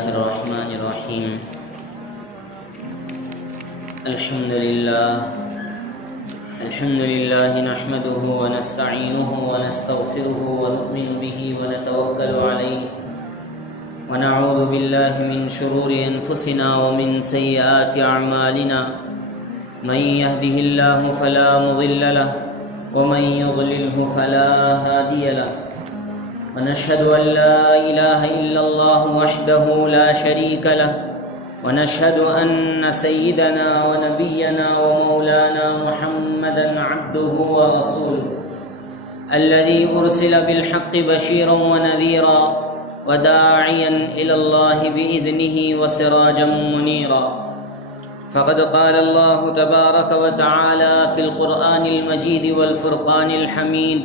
الله الرحمن الرحيم. الحمد لله نحمده ونستعينه ونستغفره ونؤمن به ونتوكل عليه ونعوذ بالله من شرور أنفسنا ومن سيئات أعمالنا. من يهده الله فلا مضل له ومن يضلله فلا هادي له. ونشهد أن لا إله إلا الله وحده لا شريك له ونشهد أن سيدنا ونبينا ومولانا محمدا عبده ورسوله الذي أرسل بالحق بشيرا ونذيرا وداعيا إلى الله بإذنه وسراجا منيرا. فقد قال الله تبارك وتعالى في القرآن المجيد والفرقان الحميد: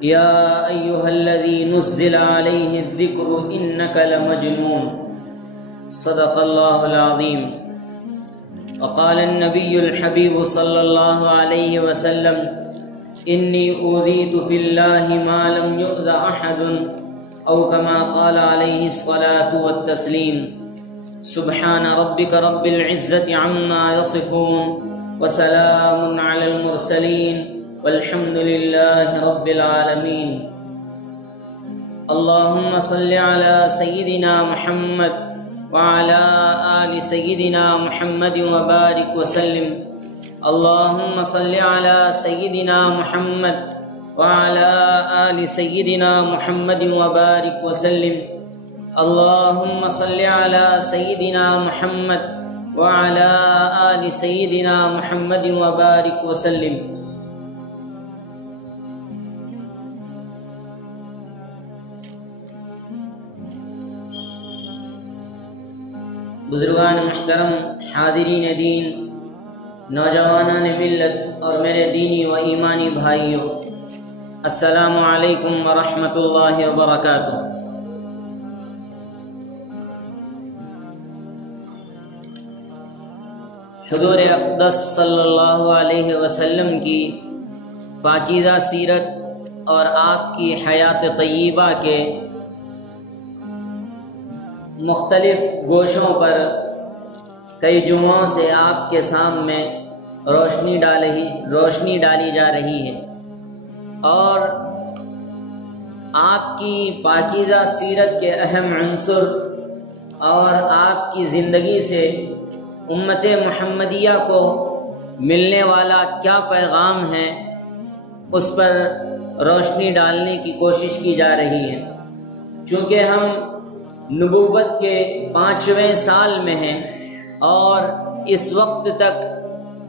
يا أيها الذي نزل عليه الذكر إنك لمجنون. صدق الله العظيم. وقال النبي الحبيب صلى الله عليه وسلم: إني أوذيت في الله ما لم يؤذ أحد، أو كما قال عليه الصلاة والتسليم. سبحان ربك رب العزة عما يصفون وسلام على المرسلين والحمد لله رب العالمين. اللهم صل على سيدنا محمد وعلى آل سيدنا محمد وبارك وسلم. اللهم صل على سيدنا محمد وعلى آل سيدنا محمد وبارك وسلم. اللهم صل على سيدنا محمد وعلى آل سيدنا محمد وبارك وسلم. بزرگان محترم، حاضرین دین، نوجوانان ملت اور میرے دینی و ایمانی بھائیوں، السلام علیکم ورحمۃ اللہ وبرکاتہ۔ حضور اقدس صلی اللہ علیہ وسلم کی پاکیزہ سیرت اور آپ کی حیات طیبہ کے مختلف گوشوں پر کئی جمعوں سے آپ کے سامنے روشنی ڈالی جا رہی ہے، اور آپ کی پاکیزہ سیرت کے اہم عنصر اور آپ کی زندگی سے امت محمدیہ کو ملنے والا کیا پیغام ہے، اس پر روشنی ڈالنے کی کوشش کی جا رہی ہے۔ چونکہ ہم نبوت کے 5ویں سال میں ہیں اور اس وقت تک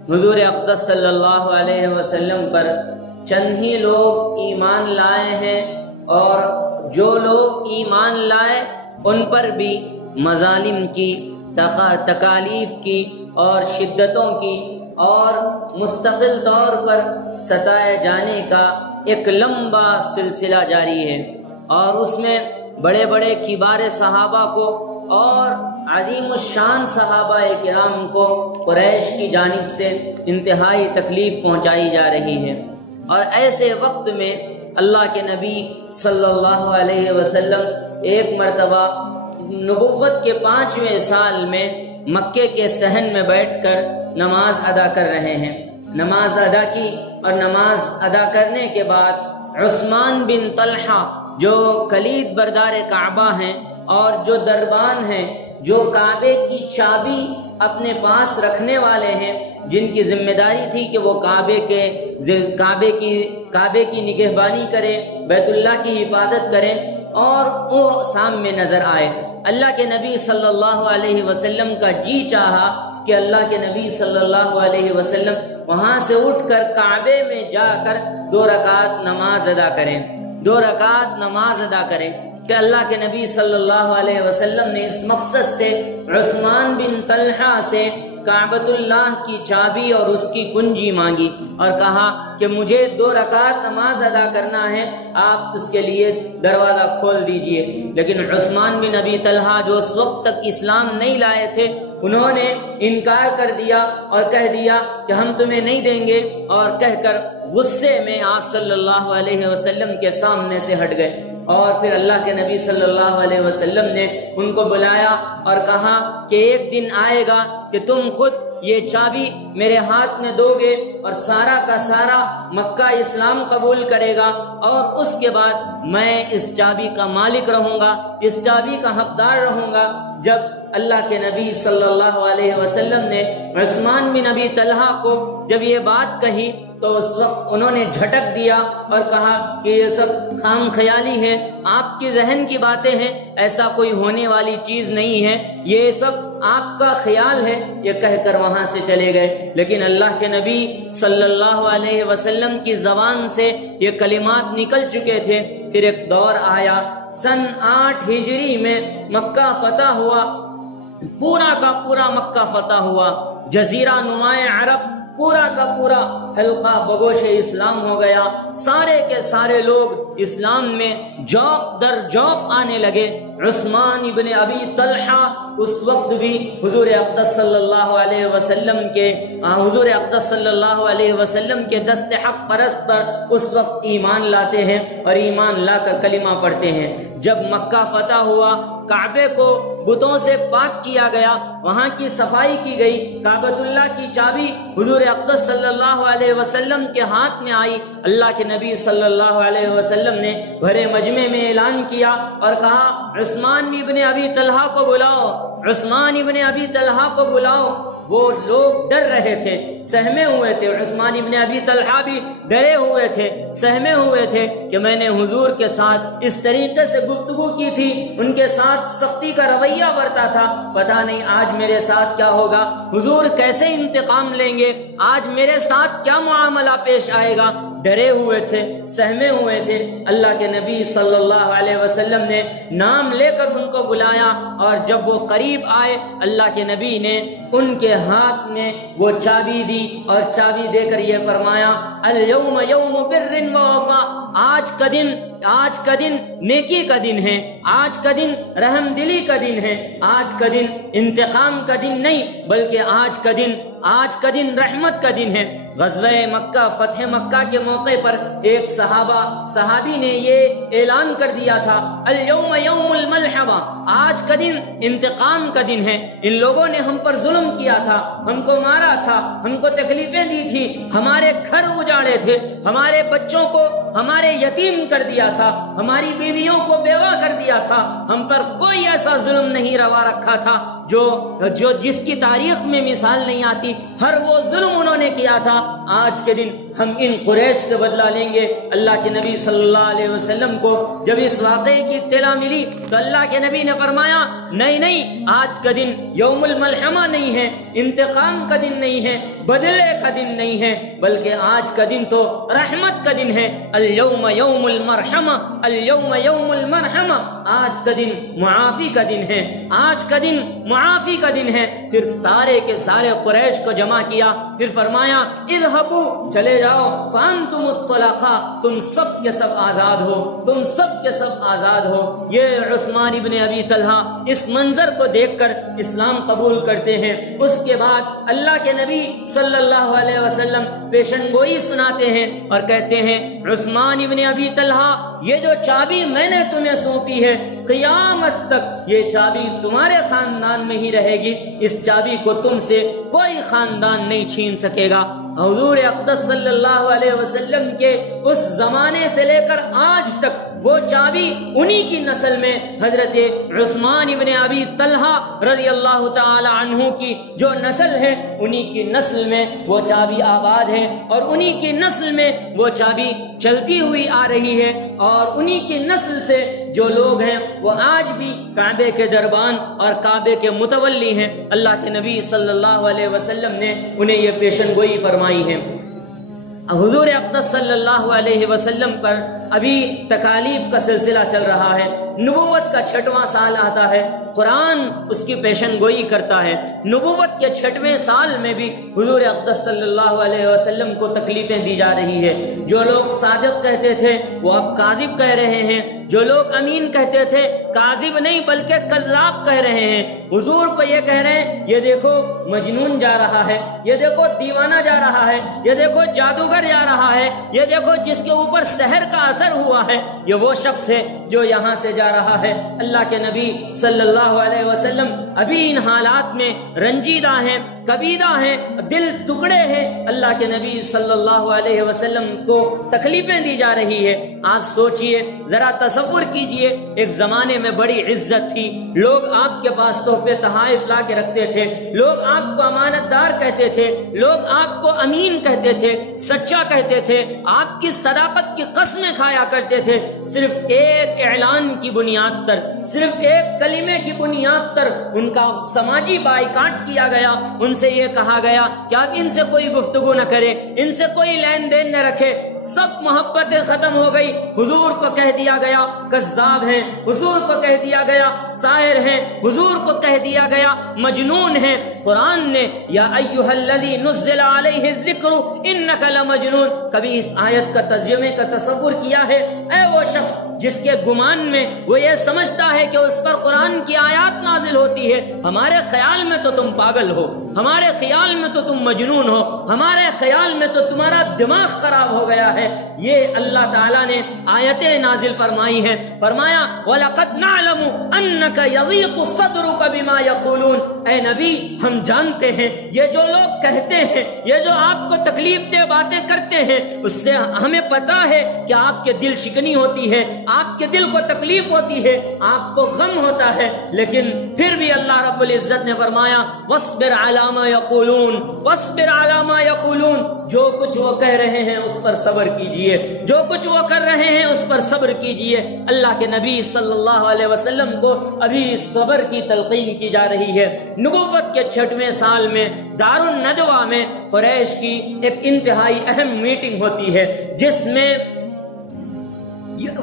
حضور اقدس صلی اللہ علیہ وسلم پر چند ہی لوگ ایمان لائے ہیں، اور جو لوگ ایمان لائے ان پر بھی مظالم کی، تکالیف کی اور شدتوں کی اور مستقل طور پر ستائے جانے کا ایک لمبا سلسلہ جاری ہے، اور اس میں بڑے بڑے کبار صحابہ کو اور عظیم الشان صحابہ کرام کو قریش کی جانب سے انتہائی تکلیف پہنچائی جا رہی ہے۔ اور ایسے وقت میں اللہ کے نبی صلی اللہ علیہ وسلم ایک مرتبہ نبوت کے 5ویں سال میں مکے کے صحن میں بیٹھ کر نماز ادا کر رہے ہیں۔ نماز ادا کی، اور نماز ادا کرنے کے بعد عثمان بن طلحہ جو کلید بردار کعبہ ہیں اور جو دربان ہیں، جو کعبے کی چابی اپنے پاس رکھنے والے ہیں، جن کی ذمہ داری تھی کہ وہ کعبے کی نگہبانی کریں، بیت اللہ کی حفاظت کریں، اور وہ سامنے نظر آئے۔ اللہ کے نبی صلی اللہ علیہ وسلم کا جی چاہا کہ اللہ کے نبی صلی اللہ علیہ وسلم وہاں سے اٹھ کر کعبے میں جا کر 2 رکعت نماز ادا کریں، 2 رکعت نماز ادا کریں۔ کہ اللہ کے نبی صلی اللہ علیہ وسلم نے اس مقصد سے عثمان بن طلحہ سے کعبۃ اللہ کی چابی اور اس کی کنجی مانگی، اور کہا کہ مجھے 2 رکعت نماز ادا کرنا ہے، آپ اس کے لیے دروازہ کھول دیجئے۔ لیکن عثمان بن ابی طلحہ جو اس وقت تک اسلام نہیں لائے تھے، انہوں نے انکار کر دیا اور کہہ دیا کہ ہم تمہیں نہیں دیں گے، اور کہہ کر غصے میں آپ صلی اللہ علیہ وسلم کے سامنے سے ہٹ گئے۔ اور پھر اللہ کے نبی صلی اللہ علیہ وسلم نے ان کو بلایا اور کہا کہ ایک دن آئے گا کہ تم خود یہ چابی میرے ہاتھ میں دو گے اور سارا کا سارا مکہ اسلام قبول کرے گا، اور اس کے بعد میں اس چابی کا مالک رہوں گا، اس چابی کا حقدار رہوں گا۔ جب اللہ کے نبی صلی اللہ علیہ وسلم نے عثمان بن ابی طلحہ کو جب یہ بات کہی تو اس وقت انہوں نے جھٹک دیا اور کہا کہ یہ سب خام خیالی ہے، آپ کے ذہن کی باتیں ہیں، ایسا کوئی ہونے والی چیز نہیں ہے، یہ سب آپ کا خیال ہے، یہ کہہ کر وہاں سے چلے گئے۔ لیکن اللہ کے نبی صلی اللہ علیہ وسلم کی زبان سے یہ کلمات نکل چکے تھے۔ پھر ایک دور آیا، سن 8 ہجری میں مکہ فتح ہوا، پورا کا پورا مکہ فتح ہوا، جزیرہ نما عرب پورا کا پورا حلقہ بگوش اسلام ہو گیا، سارے کے سارے لوگ اسلام میں جوق در جوق آنے لگے۔ عثمان ابن ابی طلحہ اس وقت بھی حضور اقدس صلی اللہ علیہ وسلم کے دست حق پرست پر اس وقت ایمان لاتے ہیں اور ایمان لا کر کلمہ پڑھتے ہیں۔ جب مکہ فتح ہوا، کعبے کو بتوں سے پاک کیا گیا، وہاں کی صفائی کی گئی، کعبۃ اللہ کی چابی حضور اقدس صلی اللہ علیہ وسلم کے ہاتھ میں آئی۔ اللہ کے نبی صلی اللہ علیہ وسلم نے بھرے مجمع میں اعلان کیا اور کہا عثمان ابن ابی طلحہ کو بلاؤ، عثمان ابن ابی طلحہ کو بلاؤ۔ وہ لوگ ڈر رہے تھے، سہمے ہوئے تھے، عثمان ابن ابی طلحہ بھی ڈرے ہوئے تھے، سہمے ہوئے تھے کہ میں نے حضور کے ساتھ اس طریقے سے گفتگو کی تھی، ان کے ساتھ سختی کا رویہ برتا تھا، پتہ نہیں آج میرے ساتھ کیا ہوگا، حضور کیسے انتقام لیں گے، آج میرے ساتھ کیا معاملہ پیش آئے گا۔ ڈرے ہوئے تھے، سہمے ہوئے تھے۔ اللہ کے نبی صلی اللہ علیہ وسلم نے نام لے کر ان کو بلایا، اور جب وہ قریب آئے اللہ کے نبی نے ان کے ہاتھ میں وہ چابی دی اور چابی دے کر یہ فرمایا الیوم یوم بر و وفا، آج کا دن نیکی کا دن ہے، آج کا دن رحم دلی کا دن ہے، آج کا دن انتقام کا دن نہیں بلکہ آج کا دن رحمت کا دن ہے۔ غزوہ مکہ، فتح مکہ کے موقع پر ایک صحابی نے یہ اعلان کر دیا تھا الیوم یوم الملحمہ، آج کا دن انتقام کا دن ہے، ان لوگوں نے ہم پر ظلم کیا تھا، ہم کو مارا تھا، ہم کو تکلیفیں دی تھی، ہمارے گھر اجاڑے تھے، ہمارے بچوں کو ہمارے یتیم کر دیا تھا، ہماری بیویوں کو بیوہ کر دیا تھا، ہم پر کوئی ایسا ظلم نہیں روا رکھا تھا جو جس کی تاریخ میں مثال نہیں آتی، ہر وہ ظلم انہوں نے کیا تھا، آج کے دن ہم ان قریش سے بدلہ لیں گے۔ اللہ کے نبی صلی اللہ علیہ وسلم کو جب اس واقعے کی اطلاع ملی تو اللہ کے نبی نے فرمایا نہیں، آج کا دن یوم الملحمہ نہیں ہے، انتقام کا دن نہیں ہے، بدلے کا دن نہیں ہے، بلکہ آج کا دن تو رحمت کا دن ہے۔ الیوم یوم المرحمہ، الیوم یوم المرحمہ، آج کا دن معافی کا دن ہے، آج کا دن معافی کا دن ہے۔ پھر سارے کے سارے قریش کو جمع کیا، پھر فرمایا اذهبوا، چلے جاؤ، فانتم الطلقاء، تم سب کے سب آزاد ہو، تم سب کے سب آزاد ہو۔ یہ عثمان ابن ابی طلحہ اس منظر کو دیکھ کر اسلام قبول کرتے ہیں۔ اس کے بعد اللہ کے نبی صلی اللہ علیہ وسلم پیشن گوئی سناتے ہیں اور کہتے ہیں عثمان ابن ابی طلحہ، یہ جو چابی میں نے تمہیں سونپی ہے قیامت تک یہ چابی تمہارے خاندان میں ہی رہے گی، اس چابی کو تم سے کوئی خاندان نہیں چھین سکے گا۔ حضور اقدس صلی اللہ علیہ وسلم کے اس زمانے سے لے کر آج تک وہ چابی انہی کی نسل میں حضرت عثمان ابن ابی طلحہ رضی اللہ تعالی عنہ کی جو نسل ہے انہی کی نسل میں وہ چابی آباد ہے، اور انہی کی نسل میں وہ چابی چلتی ہوئی آ رہی ہے، اور انہی کی نسل سے جو لوگ ہیں وہ آج بھی کعبے کے دربان اور کعبے کے متولی ہیں۔ اللہ کے نبی صلی اللہ علیہ وسلم نے انہیں یہ پیشن گوئی فرمائی ہے۔ حضور اقدس صلی اللہ علیہ وسلم پر ابھی تکالیف کا سلسلہ چل رہا ہے، نبوت کا 6واں سال آتا ہے، قرآن اس کی پیشن گوئی کرتا ہے۔ نبوت کے 6ویں سال میں بھی حضور اقدس صلی اللہ علیہ وسلم کو تکلیفیں دی جا رہی ہے۔ جو لوگ صادق کہتے تھے وہ اب کاذب کہہ رہے ہیں، جو لوگ امین کہتے تھے کاذب نہیں بلکہ کذاب کہہ رہے ہیں۔ حضور کو یہ کہہ رہے ہیں یہ دیکھو مجنون جا رہا ہے، یہ دیکھو دیوانہ جا رہا ہے، یہ دیکھو جادوگر جا رہا ہے، یہ دیکھو جس کے اوپر سحر کا اثر ہوا ہے یہ وہ شخص ہے جو یہاں سے جا رہا ہے۔ اللہ کے نبی صلی اللہ علیہ وسلم ابھی ان حالات میں رنجیدہ ہیں، کبیدہ ہیں، دل ٹکڑے ہیں۔ اللہ کے نبی صلی اللہ علیہ وسلم کو تکلیفیں دی جا رہی ہے۔ آپ سوچئے، ذرا تصور کیجئے، ایک زمانے میں بڑی عزت تھی، لوگ آپ کے پاس تحفے تحائف لا کے رکھتے تھے، لوگ آپ کو امانت دار کہتے تھے، لوگ آپ کو امین کہتے تھے، سچا کہتے تھے، آپ کی صداقت کی قسمیں کھایا کرتے تھے۔ صرف ایک اعلان کی بنیاد پر، صرف ایک کلمے کی بنیاد پر ان کا سماجی بائیکاٹ کیا گیا۔ ان سے یہ کہا گیا کہ آپ ان سے کوئی گفتگو نہ کرے، ان سے کوئی لین دین نہ رکھے، سب محبتیں ختم ہو گئی۔ حضور کو کہہ دیا گیا کذاب ہیں، حضور کو کہہ دیا گیا ساحر ہیں، حضور کو کہہ دیا گیا مجنون ہیں۔ قرآن نے یا ایھا الذی نزل علیہ الذکر انک لمجنون، کبھی اس آیت کا ترجمے کا تصور کیا ہے؟ اے وہ شخص جس کے گمان میں وہ یہ سمجھتا ہے کہ اس پر قرآن کی آیات نازل ہوتی ہے، ہمارے خیال میں تو تم پاگل ہو، ہمارے خیال میں تو تم مجنون ہو، ہمارے خیال میں تو تمہارا دماغ خراب ہو گیا ہے۔ یہ اللہ تعالیٰ نے آیتیں نازل فرمائی ہیں، فرمایا وَلَقَدْ نَعْلَمُ أَنَّكَ يَضِيقُ صَدْرُكَ بِمَا يَقُولُونَ، اے نبی ہم جانتے ہیں یہ جو لوگ کہتے ہیں، یہ جو آپ کو تکلیف دہ باتیں کرتے ہیں، اس سے ہمیں پتا ہے کہ آپ کے دل شکنی ہوتی ہے، آپ کے دل کو تکلیف ہوتی ہے، آپ کو غم ہوتا ہے، لیکن پھر بھی اللہ رب العزت نے فرمایا وَاصْبِرْ عَلَىٰ مَا يَقُولُونَ وَاصْبِرْ عَلَىٰ مَا يَقُولُونَ، جو کچھ وہ کہہ رہے ہیں اس پر صبر کیجئے، جو کچھ وہ کر رہے ہیں اس پر صبر کیجئے۔ اللہ کے نبی صلی اللہ علیہ وسلم کو ابھی صبر کی تلقین کی جا رہی ہے۔ نبوت کے 6ویں سال میں دار الندوہ میں قریش کی ایک انتہائی اہم میٹنگ ہوتی ہے، جس میں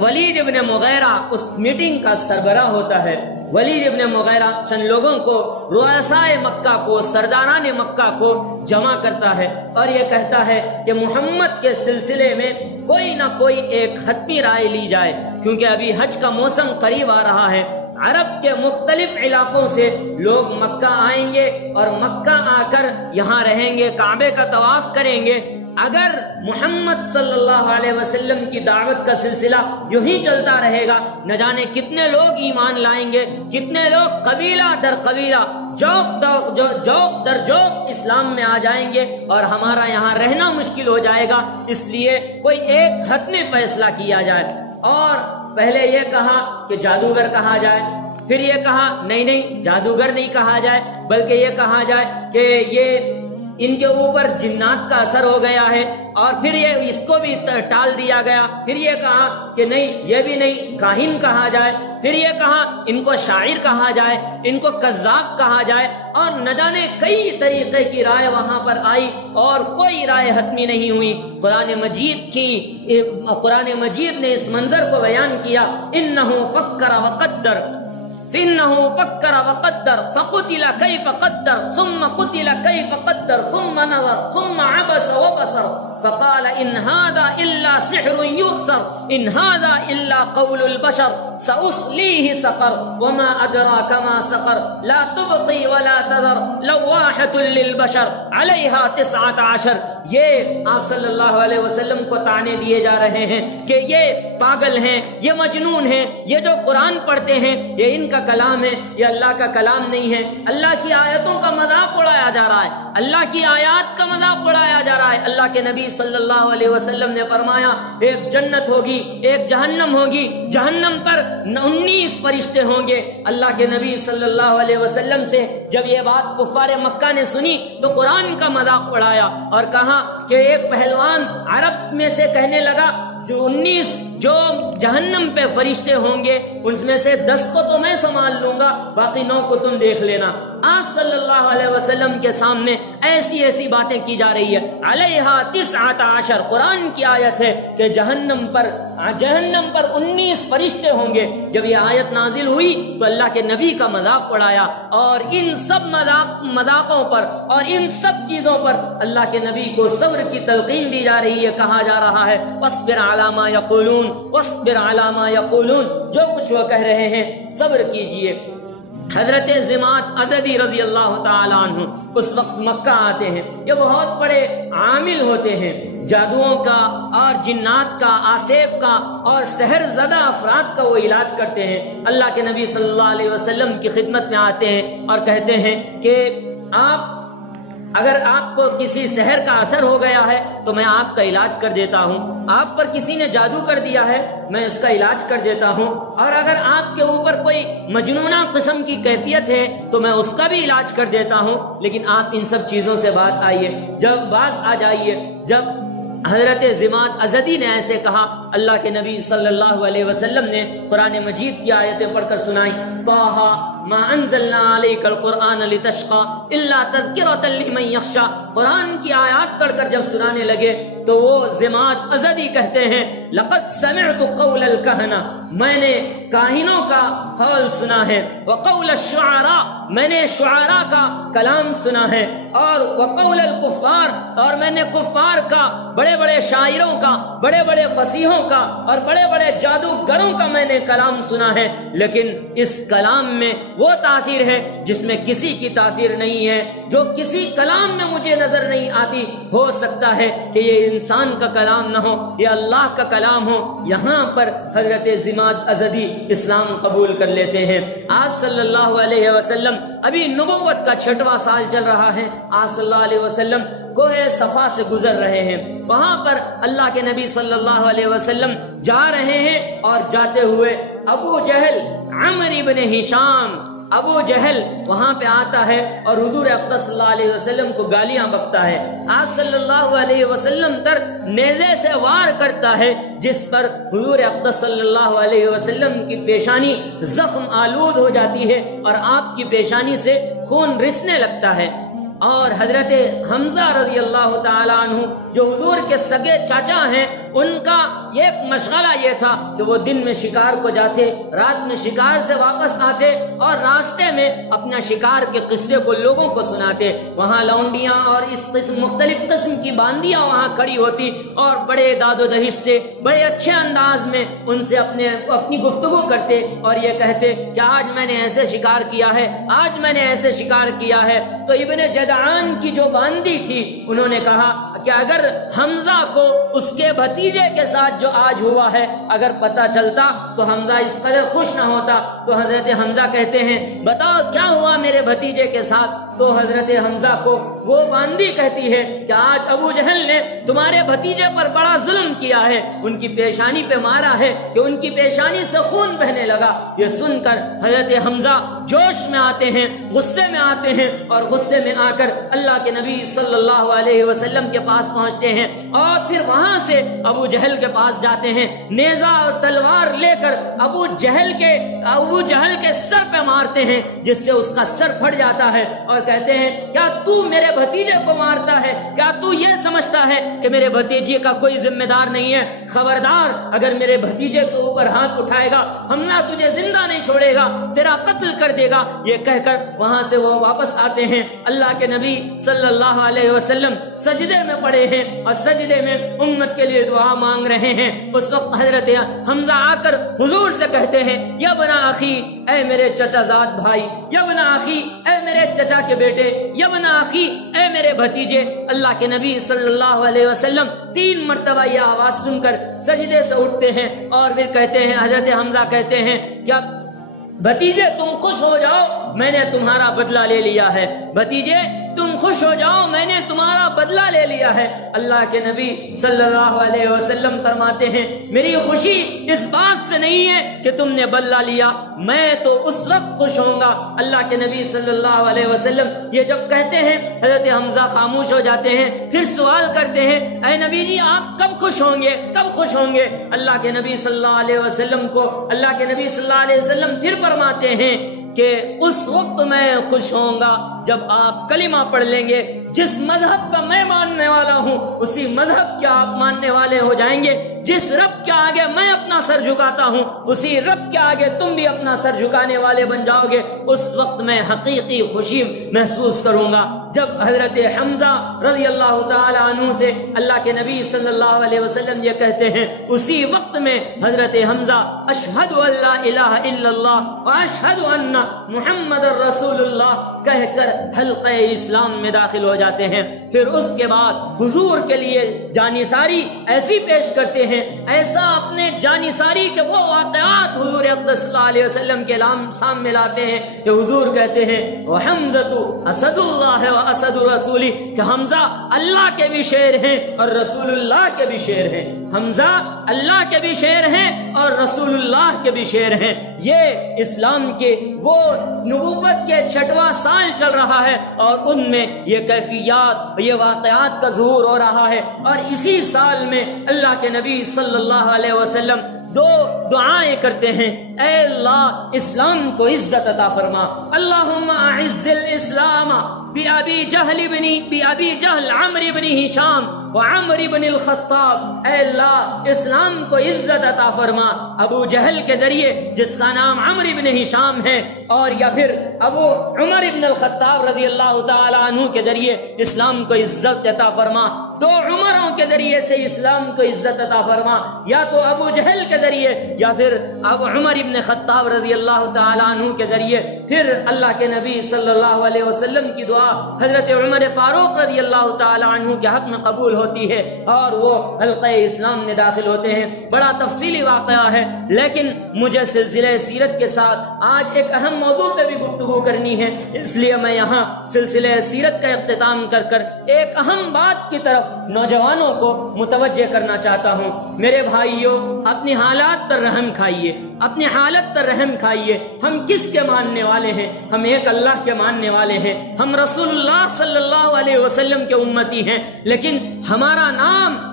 ولید ابن مغیرہ اس میٹنگ کا سربراہ ہوتا ہے۔ ولید ابن مغیرہ چند لوگوں کو، رؤسائے مکہ کو، سرداران مکہ کو جمع کرتا ہے اور یہ کہتا ہے کہ محمد کے سلسلے میں کوئی نہ کوئی ایک حتمی رائے لی جائے، کیونکہ ابھی حج کا موسم قریب آ رہا ہے۔ عرب کے مختلف علاقوں سے لوگ مکہ آئیں گے اور مکہ آ کر یہاں رہیں گے، کعبے کا طواف کریں گے۔ اگر محمد صلی اللہ علیہ وسلم کی دعوت کا سلسلہ یوں ہی چلتا رہے گا، نہ جانے کتنے لوگ ایمان لائیں گے، کتنے لوگ قبیلہ در قبیلہ، جوق در جوق اسلام میں آ جائیں گے اور ہمارا یہاں رہنا مشکل ہو جائے گا۔ اس لیے کوئی ایک حتمی فیصلہ کیا جائے۔ اور پہلے یہ کہا کہ جادوگر کہا جائے، پھر یہ کہا نہیں جادوگر نہیں کہا جائے، بلکہ یہ کہا جائے کہ یہ ان کے اوپر جنات کا اثر ہو گیا ہے، اور پھر یہ اس کو بھی ٹال دیا گیا۔ پھر یہ کہا کہ نہیں، یہ بھی نہیں، کاہن کہا جائے۔ پھر یہ کہا ان کو شاعر کہا جائے، ان کو کذاب کہا جائے، اور نہ جانے کئی طریقے کی رائے وہاں پر آئی اور کوئی رائے حتمی نہیں ہوئی۔ قرآن مجید نے اس منظر کو بیان کیا، انہو فکر وقدر فإنه فكر وقدر فقتل كيف قدر ثم قتل كيف قدر ثم نظر ثم عبس وبصر فقال إن هذا إلا سحر يؤثر إن هذا إلا قول البشر سأصليه سقر وما أدراك ما سقر لا تبقي ولا تذر لواحة للبشر عليها 19۔ یہ آپ صلی اللہ علیہ وسلم کو طعنے دیے جا رہے ہیں کہ یہ پاگل ہیں، یہ مجنون ہیں، یہ جو قرآن پڑھتے ہیں یہ ان کا کلام ہے، یہ اللہ کا کلام نہیں ہے۔ اللہ کی آیتوں کا مذاق اڑایا جا رہا ہے، اللہ کی آیات کا مذاق اڑایا جا رہا ہے۔ اللہ کے نبی صلی اللہ علیہ وسلم نے فرمایا ایک جنت ہوگی، ایک جہنم ہوگی، جہنم پر 19 فرشتے ہوں گے۔ اللہ کے نبی صلی اللہ علیہ وسلم سے جب یہ بات کفار مکہ نے سنی تو قرآن کا مذاق اڑایا اور کہا کہ ایک پہلوان عرب میں سے کہنے لگا جو 19 جو جہنم پہ فرشتے ہوں گے ان میں سے 10 کو تو میں سنبھال لوں گا، باقی 9 کو تم دیکھ لینا۔ آپ صلی اللہ علیہ وسلم کے سامنے ایسی باتیں کی جا رہی ہے۔ علیہا 19 قرآن کی آیت ہے کہ جہنم پر 19 فرشتے ہوں گے۔ جب یہ آیت نازل ہوئی تو اللہ کے نبی کا مذاق اڑایا، اور ان سب مذاقوں پر اور ان سب چیزوں پر اللہ کے نبی کو صبر کی تلقین دی جا رہی ہے۔ کہا جا رہا ہے واصبر علی ما یقولون واصبر علی ما یقولون، جو کچھ وہ کہہ رہے ہیں صبر کیجئے۔ حضرت زمات ازدی رضی اللہ تعالی عنہ اس وقت مکہ آتے ہیں، یہ بہت بڑے عامل ہوتے ہیں، جادوؤں کا اور جنات کا، آسیب کا اور سحر زدہ افراد کا وہ علاج کرتے ہیں۔ اللہ کے نبی صلی اللہ علیہ وسلم کی خدمت میں آتے ہیں اور کہتے ہیں کہ اگر آپ کو کسی سحر کا اثر ہو گیا ہے تو میں آپ کا علاج کر دیتا ہوں، آپ پر کسی نے جادو کر دیا ہے میں اس کا علاج کر دیتا ہوں، اور اگر آپ کے اوپر کوئی مجنونہ قسم کی کیفیت ہے تو میں اس کا بھی علاج کر دیتا ہوں۔ لیکن آپ ان سب چیزوں سے باز آ جائیے۔ جب حضرت ضماد ازدی نے ایسے کہا، اللہ کے نبی صلی اللہ علیہ وسلم نے قرآن مجید کی آیتیں پڑھ کر سنائی، طٰہٰ ما انزلنا علیک القرآن لتشقیٰ الا تذکرۃ لمن یخشیٰ۔ قرآن کی آیات پڑھ کر جب سنانے لگے تو وہ ضماد ازدی کہتے ہیں، لقد سمعت قول الکہنہ، میں نے کاہنوں کا قول سنا ہے، وقول الشعراء، میں نے شعراء کا کلام سنا ہے، اور وقول الکفار، اور میں نے کفار کا، بڑے بڑے شاعروں کا، بڑے بڑے فصیحوں کا اور بڑے بڑے جادوگروں کا میں نے کلام سنا ہے، لیکن اس کلام میں وہ تاثیر ہے جس میں کسی کی تاثیر نہیں ہے، جو کسی کلام میں مجھے نظر نہیں آتی۔ ہو سکتا ہے کہ یہ انسان کا کلام نہ ہو، یہ اللہ کا کلام ہو۔ یہاں پر حضرت ضماد ازدی اسلام قبول کر لیتے ہیں۔ آپ صلی اللہ علیہ وسلم ابھی نبوت کا 6واں سال چل رہا ہے، آپ صلی اللہ علیہ وسلم کوہ صفا سے گزر رہے ہیں، وہاں پر اللہ کے نبی صلی اللہ علیہ وسلم جا رہے ہیں، اور جاتے ہوئے ابو جہل عمرو بن ہشام، ابو جہل وہاں پہ آتا ہے اور حضور اقدس صلی اللہ علیہ وسلم کو گالیاں بکتا ہے۔ آپ صلی اللہ علیہ وسلم تر نیزے سے وار کرتا ہے، جس پر حضور اقدس صلی اللہ علیہ وسلم کی پیشانی زخم آلود ہو جاتی ہے اور آپ کی پیشانی سے خون رسنے لگتا ہے۔ اور حضرت حمزہ رضی اللہ تعالیٰ عنہ جو حضور کے سگے چاچا ہیں، ان کا ایک مشغلہ یہ تھا کہ وہ دن میں شکار کو جاتے، رات میں شکار سے واپس آتے اور راستے میں اپنا شکار کے قصے کو لوگوں کو سناتے۔ وہاں لونڈیاں اور اس قسم مختلف قسم کی باندیاں وہاں کھڑی ہوتی اور بڑے داد و دہش سے بڑے اچھے انداز میں ان سے اپنی گفتگو کرتے اور یہ کہتے کہ آج میں نے ایسے شکار کیا ہے، آج میں نے ایسے شکار کیا ہے۔ تو ابن جدعان کی جو باندی تھی، انہوں نے کہا کہ اگر حمزہ کو اس کے بھتیجے کے ساتھ جو آج ہوا ہے اگر پتہ چلتا تو حمزہ اس قدر خوش نہ ہوتا۔ تو حضرت حمزہ کہتے ہیں، بتاؤ کیا ہوا میرے بھتیجے کے ساتھ؟ تو حضرت حمزہ کو وہ باندی کہتی ہے کہ آج ابو جہل نے تمہارے بھتیجے پر بڑا ظلم کیا ہے، ان کی پیشانی پہ مارا ہے کہ ان کی پیشانی سے خون بہنے لگا۔ یہ سن کر حضرت حمزہ جوش میں آتے ہیں، غصے میں آتے ہیں، اور غصے میں آ کر اللہ کے نبی صلی اللہ علیہ وسلم کے پاس پہنچتے ہیں، اور پھر وہاں سے ابو جہل کے پاس جاتے ہیں، نیزہ اور تلوار لے کر ابو جہل کے سر پہ مارتے ہیں، جس سے اس کا سر پھٹ جاتا ہے، اور کہتے ہیں کیا تو میرے بھتیجے کو مارتا ہے؟ کیا تو یہ سمجھتا ہے کہ میرے بھتیجے کا کوئی ذمہ دار نہیں ہے؟ خبردار، اگر میرے بھتیجے کے اوپر ہاتھ اٹھائے گا حمزہ تجھے زندہ نہیں چھوڑے گا، تیرا قتل کر دے گا۔ یہ کہہ کر وہاں سے وہ واپس آتے ہیں۔ اللہ کے نبی صلی اللہ علیہ وسلم سجدے میں پڑے ہیں اور سجدے میں امت کے لیے دعا مانگ رہے ہیں۔ اس وقت حضرت حمزہ آ کر حضور سے کہتے ہیں، یا بنا اخی، اے میرے چچا زاد بھائی، یا بنا اخی، اے میرے چچا کے بیٹے، یا بنا اخی، اے میرے بھتیجے۔ اللہ کے نبی صلی اللہ علیہ وسلم 3 مرتبہ یہ آواز سن کر سجدے سے اٹھتے ہیں اور پھر کہتے ہیں، حضرت حمزہ کہتے ہیں، کیا بھتیجے تم خوش ہو جاؤ، میں نے تمہارا بدلہ لے لیا ہے، بھتیجے تم خوش ہو جاؤ، میں نے تمہارا بدلہ لے لیا ہے۔ اللہ کے نبی صلی اللہ علیہ وسلم فرماتے ہیں، میری خوشی اس بات سے نہیں ہے کہ تم نے بدلہ لیا، میں تو اس وقت خوش ہوں گا۔ اللہ کے نبی صلی اللہ علیہ وسلم یہ جب کہتے ہیں، حضرت حمزہ خاموش ہو جاتے ہیں، پھر سوال کرتے ہیں، اے نبی جی آپ کب خوش ہوں گے، کب خوش ہوں گے؟ اللہ کے نبی صلی اللہ علیہ وسلم کو اللہ کے نبی صلی اللہ علیہ وسلم پھر فرماتے ہیں کہ اس وقت میں خوش ہوں گا جب آپ کلمہ پڑھ لیں گے، جس مذہب کا میں ماننے والا ہوں اسی مذہب کے آپ ماننے والے ہو جائیں گے، جس رب کے آگے میں اپنا سر جھکاتا ہوں اسی رب کے آگے تم بھی اپنا سر جھکانے والے بن جاؤ گے، اس وقت میں حقیقی خوشی محسوس کروں گا۔ جب حضرت حمزہ رضی اللہ تعالی عنہ سے اللہ کے نبی صلی اللہ علیہ وسلم یہ کہتے ہیں، اسی وقت میں حضرت حمزہ اشہد ان لا الہ الا اللہ واشہد ان محمد رسول اللہ کہہ کر حلقہ اسلام میں داخل ہو جاتے جاتے ہیں. پھر اس کے بعد حضور کے لیے جانثاری ایسی پیش کرتے ہیں, ایسا اپنے جانثاری کے وہ واقعات حضور اقدس صلی اللہ علیہ وسلم کے سامنے لاتے ہیں کہ حضور کہتے ہیں وَحَمْزَةُ اسد اللہ و اسد رسولی, کہ حمزہ اللہ کے بھی شیر ہیں اور رسول اللہ کے بھی شیر ہیں. حمزہ اللہ کے بھی شیر ہیں اور رسول اللہ کے بھی شیر ہیں. یہ اسلام کے وہ نبوت کے 6واں سال چل رہا ہے اور ان میں یہ کیفیات, یہ واقعات کا ظہور ہو رہا ہے. اور اسی سال میں اللہ کے نبی صلی اللہ علیہ وسلم 2 دعائیں کرتے ہیں, اے اللہ اسلام کو عزت عطا فرما, اللہم اعز الاسلام بأبی جہل عمرو بن ہشام وعمر بن الخطاب, اے اللہ اسلام کو عزت عطا فرما ابو جہل کے ذریعے جس کا نام عمرو بن ہشام ہے, اور یا پھر ابو عمر بن الخطاب رضی اللہ تعالی عنہ کے ذریعے اسلام کو عزت عطا فرما. 2 عمروں کے ذریعے سے اسلام کو عزت عطا فرما, یا تو ابو جہل کے ذریعے یا پھر ابو عمر بن خطاب رضی اللہ تعالی عنہ کے ذریعے. پھر اللہ کے نبی صلی اللہ علیہ وسلم کی دعا حضرت عمر فاروق رضی اللہ تعالی عنہ کے حق میں قبول ہوتی ہے اور وہ حلقہ اسلام میں داخل ہوتے ہیں. بڑا تفصیلی واقعہ ہے, لیکن مجھے سلسلہ سیرت کے ساتھ آج ایک اہم موضوع پہ بھی گفتگو کرنی ہے, اس لیے میں یہاں سلسلہ سیرت کا اختتام کر ایک اہم بات کی طرف نوجوانوں کو متوجہ کرنا چاہتا ہوں. میرے بھائیوں, اپنی حالات پر رحم کھائیے, اپنی حالت پر رحم کھائیے. ہم کس کے ماننے والے ہیں؟ ہم ایک اللہ کے ماننے والے ہیں, ہم رسول اللہ صلی اللہ علیہ وسلم کے امتی ہیں, لیکن ہمارا نام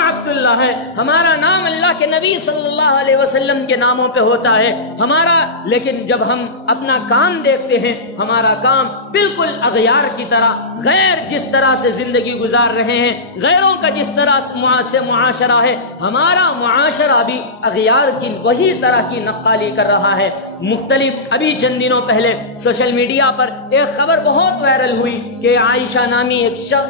عبداللہ ہے, ہمارا نام اللہ کے نبی صلی اللہ علیہ وسلم کے ناموں پہ ہوتا ہے ہمارا. لیکن جب ہم اپنا کام دیکھتے ہیں, ہمارا کام بالکل اغیار کی طرح, غیر جس طرح سے زندگی گزار رہے ہیں, غیروں کا جس طرح سے معاشرہ ہے, ہمارا معاشرہ بھی اغیار کی وہی طرح کی نقالی کر رہا ہے. مختلف ابھی چند دنوں پہلے سوشل میڈیا پر ایک خبر بہت وائرل ہوئی کہ عائشہ نامی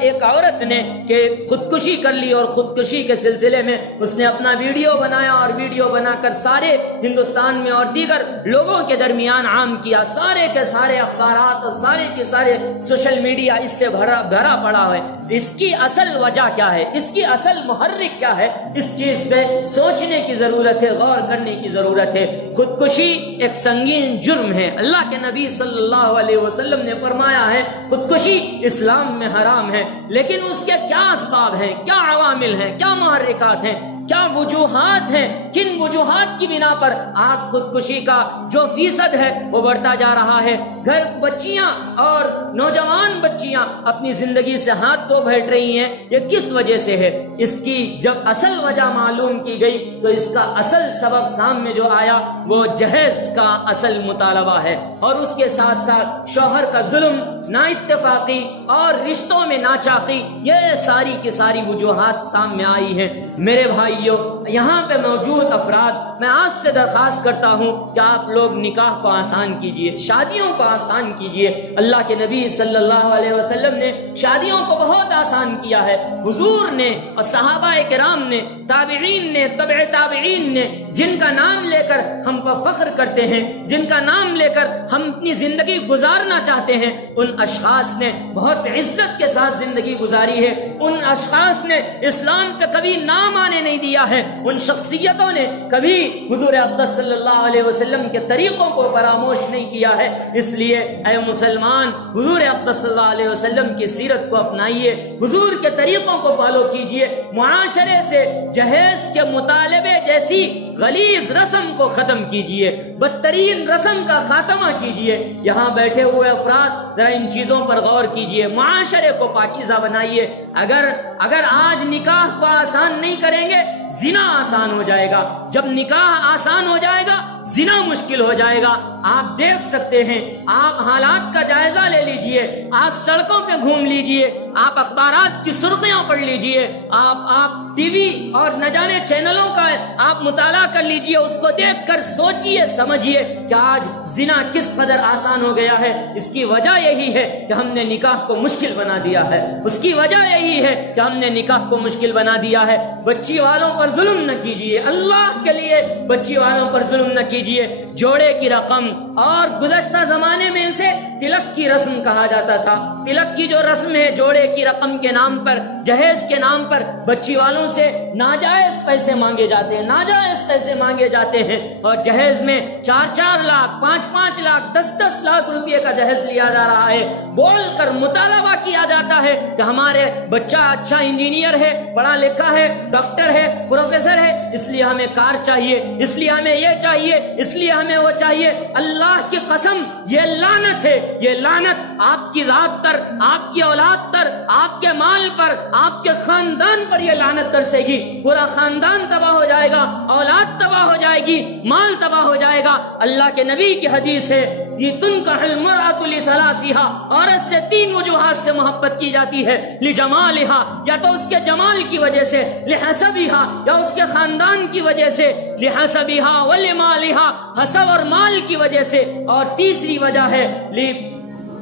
ایک عورت نے کہ خودکشی کر لی, اور خودکشی کے سلسلے میں اس نے اپنا ویڈیو بنایا اور ویڈیو بنا کر سارے ہندوستان میں اور دیگر لوگوں کے درمیان عام کیا. سارے کے سارے اخبارات اور سارے کے سارے سوشل میڈیا اس سے بھرا پڑا ہے. اس کی اصل وجہ کیا ہے, اس کی اصل محرک کیا ہے, اس چیز پہ سوچنے کی ضرورت ہے, غور کرنے کی ضرورت ہے. خودکشی ایک سنگین جرم ہے. اللہ کے نبی صلی اللہ علیہ وسلم نے فرمایا ہے خودکشی اسلام میں حرام ہے, لیکن اس کے کیا اسباب ہیں, کیا عوامل ہیں, کیا محرکات ہیں, کیا وجوہات ہیں, کن وجوہات کی بنا پر آج خودکشی کا جو فیصد ہے وہ بڑھتا جا رہا ہے. گھر بچیاں اور نوجوان بچیاں اپنی زندگی سے ہاتھ دھو بیٹھ رہی ہیں, یہ کس وجہ سے ہے؟ اس کی جب اصل وجہ معلوم کی گئی تو اس کا اصل سبب سامنے جو آیا وہ جہیز کا اصل مطالبہ ہے, اور اس کے ساتھ ساتھ شوہر کا ظلم, نا اتفاقی اور رشتوں میں ناچاقی, یہ ساری کی ساری وجوہات سامنے آئی ہیں. میرے بھائیوں, یہاں پہ موجود افراد, میں آج سے درخواست کرتا ہوں کہ آپ لوگ نکاح کو آسان کیجئے, شادیوں کو آسان کیجئے. اللہ کے نبی صلی اللہ علیہ وسلم نے شادیوں کو بہت آسان کیا ہے. حضور نے اور صحابہ کرام نے, تابعین نے, تبع تابعین نے, جن کا نام لے کر ہم پر فخر کرتے ہیں, جن کا نام لے کر ہم اپنی زندگی گزارنا چاہتے ہیں, ان اشخاص نے بہت عزت کے ساتھ زندگی گزاری ہے. ان اشخاص نے اسلام پہ کبھی نام آنے نہیں دیا ہے. ان شخصیتوں نے کبھی حضور اقدس صلی اللہ علیہ وسلم کے طریقوں کو فراموش نہیں کیا ہے. اس لیے اے مسلمان, حضور اقدس صلی اللہ علیہ وسلم کی سیرت کو اپنائیے, حضور کے طریقوں کو فالو کیجئے. معاشرے سے جہیز کے مطالبے جیسی غلیظ رسم کو ختم کیجئے, بدترین رسم کا خاتمہ کیجئے. یہاں بیٹھے ہوئے افراد ذرا ان چیزوں پر غور کیجئے, معاشرے کو پاکیزہ بنائیے. اگر آج نکاح کو آسان نہیں کریں گے, زنا آسان ہو جائے گا. جب نکاح آسان ہو جائے گا, زنا مشکل ہو جائے گا. آپ دیکھ سکتے ہیں, آپ حالات کا جائزہ لے لیجئے, آپ سڑکوں پہ گھوم لیجئے, آپ اخبارات کی سرخیاں پڑھ لیجئے، آپ ٹی وی اور نہ جانے چینلوں کا آپ مطالعہ کر لیجئے، اس کو دیکھ کر سوچئے سمجھئے کہ آج زنا کس قدر آسان ہو گیا ہے۔ اس کی وجہ یہی ہے کہ ہم نے نکاح کو مشکل بنا دیا ہے، اس کی وجہ یہی ہے کہ ہم نے نکاح کو مشکل بنا دیا ہے۔ بچی والوں پر ظلم نہ کیجئے، اللہ کے لیے بچی والوں پر ظلم نہ کیجئے۔ جوڑے کی رقم، اور گزشتہ زمانے میں اسے تلک کی رسم کہا جاتا تھا، تلک کی جو رسم ہے جوڑے کی رقم کے نام پر، جہیز کے نام پر بچی والوں سے ناجائز پیسے مانگے جاتے ہیں، ناجائز پیسے مانگے جاتے ہیں، اور جہیز میں 4-4 لاکھ 5-5 لاکھ 10-10 لاکھ روپے کا جہیز لیا جا رہا ہے۔ بول کر مطالبہ کیا جاتا ہے کہ ہمارے بچہ اچھا انجینئر ہے، پڑھا لکھا ہے، ڈاکٹر ہے، پروفیسر ہے، اس لیے ہمیں کار چاہیے، اس لیے ہمیں یہ چاہیے، اس لیے ہمیں وہ چاہیے۔ اللہ کی قسم یہ لعنت ہے، یہ لعنت آپ کی ذات پر، آپ کی اولاد پر، آپ کے مال پر، آپ کے خاندان پر یہ لعنت برسے گی۔ پورا خاندان تباہ ہو جائے گا، اولاد تباہ ہو جائے گی، مال تباہ ہو جائے گا۔ اللہ کے نبی کی حدیث ہے تنکح المرأة لثلاثها، عورت سے 3 وجوہات سے محبت کی جاتی ہے، لجمالها، یا تو اس کے جمال کی وجہ سے، لحسبها، یا اس کے خاندان کی وجہ سے، لحسبها ولمالها، حسب اور مال کی وجہ سے، اور تیسری وجہ ہے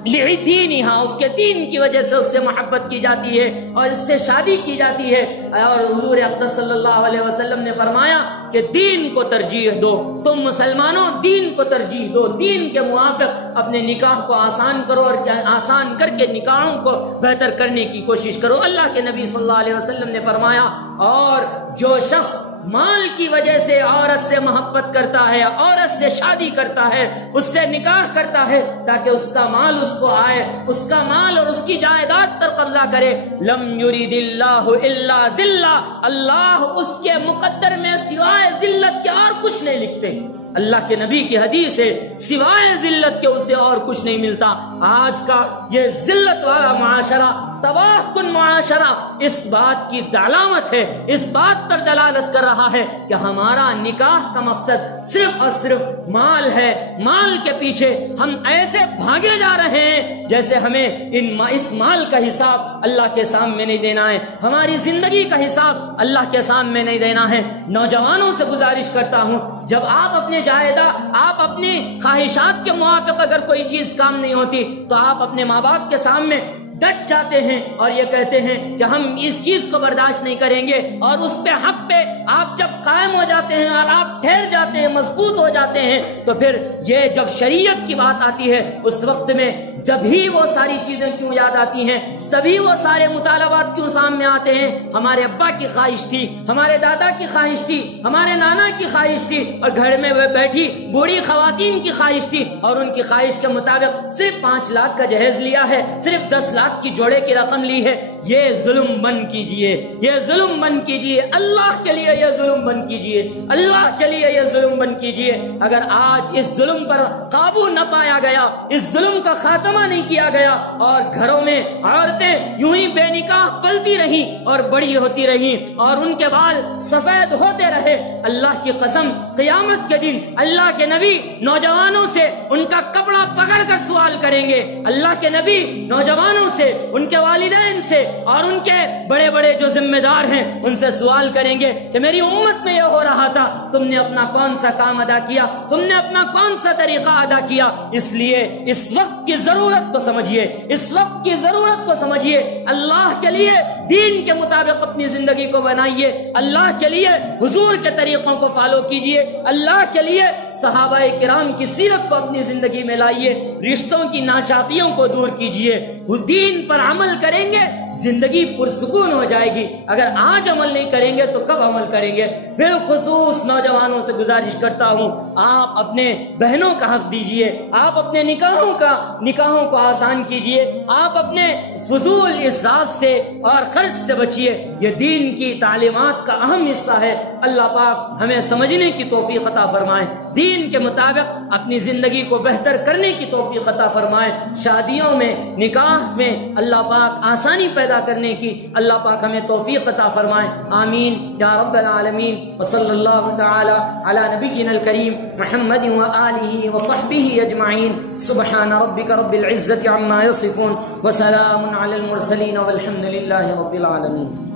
لدینها، اس کے دین کی وجہ سے اس سے محبت کی جاتی ہے اور اس سے شادی کی جاتی ہے۔ اور حضور اقدس صلی اللہ علیہ وسلم نے فرمایا کہ دین کو ترجیح دو، تم مسلمانوں دین کو ترجیح دو، دین کے موافق اپنے نکاح کو آسان کرو اور آسان کر کے نکاحوں کو بہتر کرنے کی کوشش کرو۔ اللہ کے نبی صلی اللہ علیہ وسلم نے فرمایا، اور جو شخص مال کی وجہ سے عورت سے محبت کرتا ہے، عورت سے شادی کرتا ہے، اس سے نکاح کرتا ہے تاکہ اس کا مال اس کو آئے، اس کا مال اور اس کی جائیداد پر قبضہ کرے، لم یرید اللہ الا ذلہ، اللہ اس کے مقدر میں سوائے ذلت کے اور کچھ نہیں لکھتے۔ اللہ کے نبی کی حدیث ہے سوائے ذلت کے اسے اور کچھ نہیں ملتا۔ آج کا یہ ذلت والا معاشرہ، تباہ کن معاشرہ، اس بات کی علامت ہے، اس بات پر دلالت کر رہا ہے کہ ہمارا نکاح کا مقصد صرف اور صرف مال ہے۔ مال کے پیچھے ہم ایسے بھاگے جا رہے ہیں جیسے ہمیں اس مال کا حساب اللہ کے سامنے نہیں دینا ہے، ہماری زندگی کا حساب اللہ کے سامنے نہیں دینا ہے۔ نوجوانوں سے گزارش کرتا ہوں، جب آپ اپنے جائیداد، آپ اپنی خواہشات کے موافق اگر کوئی چیز کام نہیں ہوتی تو آپ اپنے ماں باپ کے سامنے ڈٹ جاتے ہیں اور یہ کہتے ہیں کہ ہم اس چیز کو برداشت نہیں کریں گے، اور اس پہ حق پہ آپ جب قائم ہو جاتے ہیں اور آپ ٹھہر جاتے ہیں، مضبوط ہو جاتے ہیں، تو پھر یہ جب شریعت کی بات آتی ہے اس وقت میں جب ہی وہ ساری چیزیں کیوں یاد آتی ہیں، سبھی وہ سارے مطالبات کیوں سامنے آتے ہیں۔ ہمارے ابا کی خواہش تھی، ہمارے دادا کی خواہش تھی، ہمارے نانا کی خواہش تھی، اور گھر میں بیٹھی بوڑھی خواتین کی خواہش تھی، اور ان کی خواہش کے مطابق صرف 5 لاکھ کا جہیز لیا ہے، صرف 10 لاکھ کی جوڑے کی رقم لی ہے۔ یہ ظلم بند کیجئے، یہ ظلم بند کیجئے، اللہ کے لیے یہ ظلم بند کیجئے، اللہ کے لیے یہ ظلم بند کیجئے۔ اگر آج اس ظلم پر قابو نہ پایا گیا، اس ظلم کا خاتمہ نہیں کیا گیا، اور گھروں میں عورتیں یوں ہی بے نکاح پلتی رہیں اور بڑی ہوتی رہیں اور ان کے بال سفید ہوتے رہے، اللہ کی قسم قیامت کے دن اللہ کے نبی نوجوانوں سے ان کا کپڑا پکڑ کر سوال کریں گے، اللہ کے نبی نوجوانوں سے، ان کے والدین سے اور ان کے بڑے بڑے جو ذمہ دار ہیں ان سے سوال کریں گے کہ میری امت میں یہ ہو رہا تھا، تم نے اپنا کون سا کام ادا کیا، تم نے اپنا کون سا طریقہ ادا کیا۔ اس لیے اس وقت کی ضرورت کو سمجھیے، اس وقت کی ضرورت کو سمجھیے، اللہ کے لیے دین کے مطابق اپنی زندگی کو بنائیے، اللہ کے لیے حضور کے طریقوں کو فالو کیجئے، اللہ کے لیے صحابہ کرام کی سیرت کو اپنی زندگی میں لائیے، رشتوں کی ناچاکیوں کو دور کیجئے، دین پر عمل کریں گے زندگی پرسکون ہو جائے گی۔ اگر آج عمل نہیں کریں گے تو کب عمل کریں گے؟ بالخصوص نوجوانوں سے گزارش کرتا ہوں، آپ اپنے بہنوں کا حق دیجئے، آپ اپنے نکاحوں کو آسان کیجئے، آپ اپنے فضول اسراف سے اور خرچ سے بچیے، یہ دین کی تعلیمات کا اہم حصہ ہے۔ اللہ پاک ہمیں سمجھنے کی توفیق عطا فرمائے۔ دین کے مطابق اپنی زندگی کو بہتر کرنے کی توفیق عطا فرمائے۔ شادیوں میں، نکاح میں اللہ پاک آسانی پیدا کرنے کی اللہ پاک ہمیں توفیق عطا فرمائے، آمین یا رب العالمین۔ وصلی اللہ تعالی علی نبینا الکریم محمد وآلہ وصحبہ اجمعین۔ سبحان ربک رب العزة عما یصفون وسلام علی المرسلین والحمد للہ رب العالمین۔